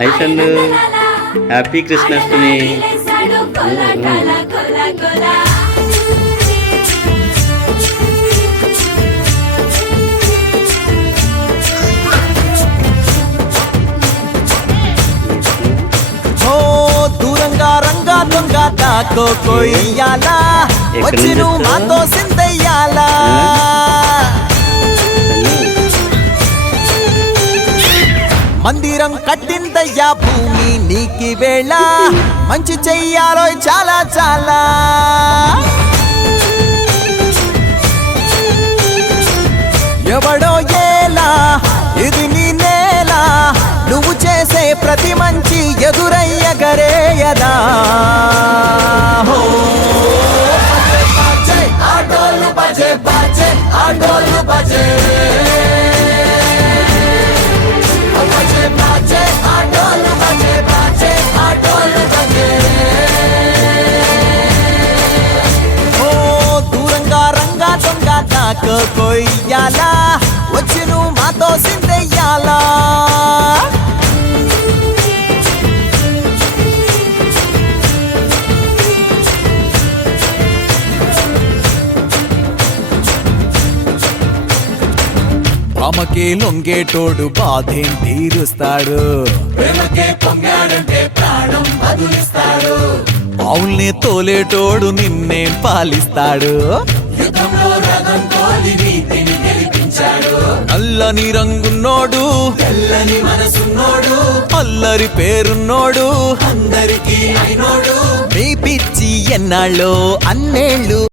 Hi సందు, happy Krishnashtami. దూరంగా రంగా దొంగ దాకో కొయ్యాలా, వచ్చి నువ్వు మాతో సిందయ్యాలా. మందిరం కట్టిందయ్యా భూమి నీకి వేళ, మంచి చెయ్యాలో చాలా చాలా. ఎవడో ఏలా ఇది నీ నేల, నువ్వు చేసే ప్రతి మంచి ఎదురయ్యగరేయదా. ఆటోలు బజే బాజే, ఆటోలు బజే బాజే, ఆటోలు బజే బాజే, ఆటోలు బజే. ఓ దూరంగా రంగా దొంగ నాకు కొయ్యాలా, వచ్చి నువ్వు మాతో సిందెయ్యాలా. ఆమెకే లొంగేటోడు బాధేం తీరుస్తాడు, ఆవుల్ని తోలేటోడు నిన్నేం పాలిస్తాడు. నల్లని రంగున్నోడు, తెల్లని మనసున్నోడు, అల్లరి పేరున్నోడు, అందరికీ అయినోడు. మీ పిచ్చి ఎన్నాళ్ళో అన్నేళ్ళు